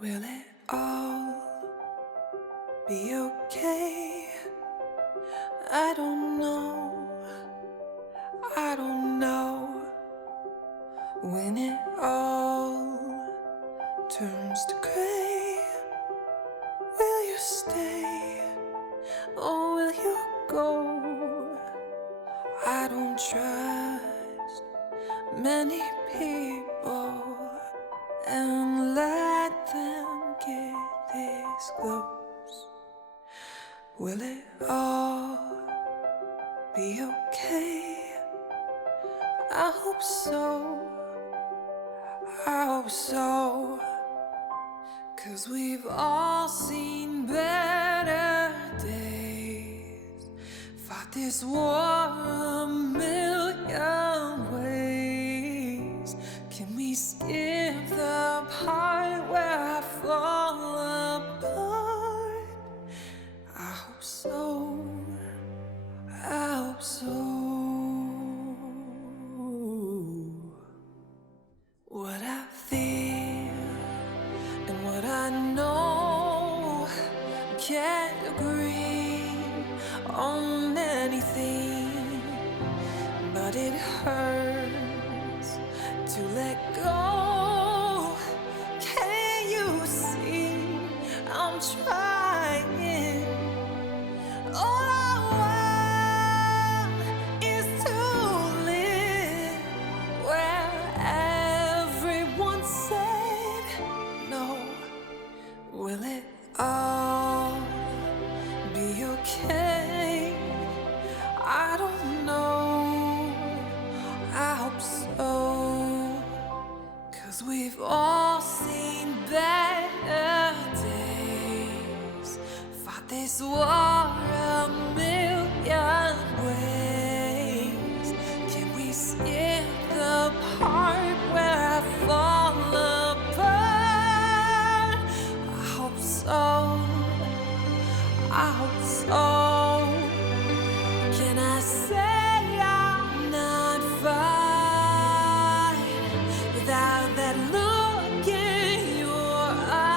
Will it all be okay? I don't know. I don't know. When it all turns to gray, will you stay or will you go? I don't trust many people and let them get this close. Will it all be okay? I hope so. I hope so. 'Cause we've all seen better days. Fought this war a million ways. Can we skip the part where I fall apart? I hope so. I hope so. What I feel and what I know, can't agree on anything, but it hurts to let go. Can you see I'm trying? All I want is to live where everyone said no. Will it all be okay? I don't know. I hope so. 'Cause we've all seen better days. Fought this war a million ways. Can we skip the part where I fall apart? I hope so. I hope so. Can I say I'm not fine without that look in your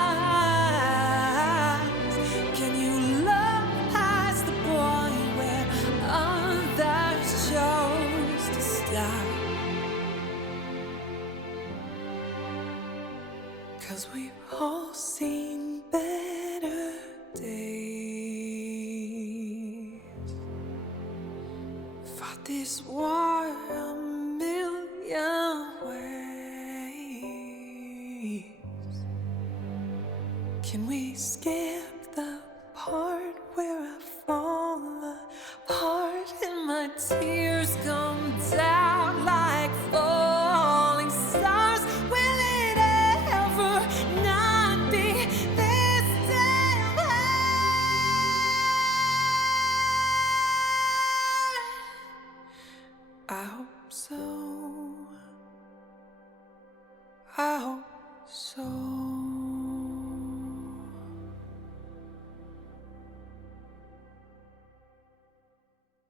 eyes? Can you love past the point where others chose to stop? 'Cause we've all seen better days. Fought this war a million ways. Can we skip the part where I fall apart and my tears come down like falling stars? Will it ever not be this damn hard? I hope so. I hope so.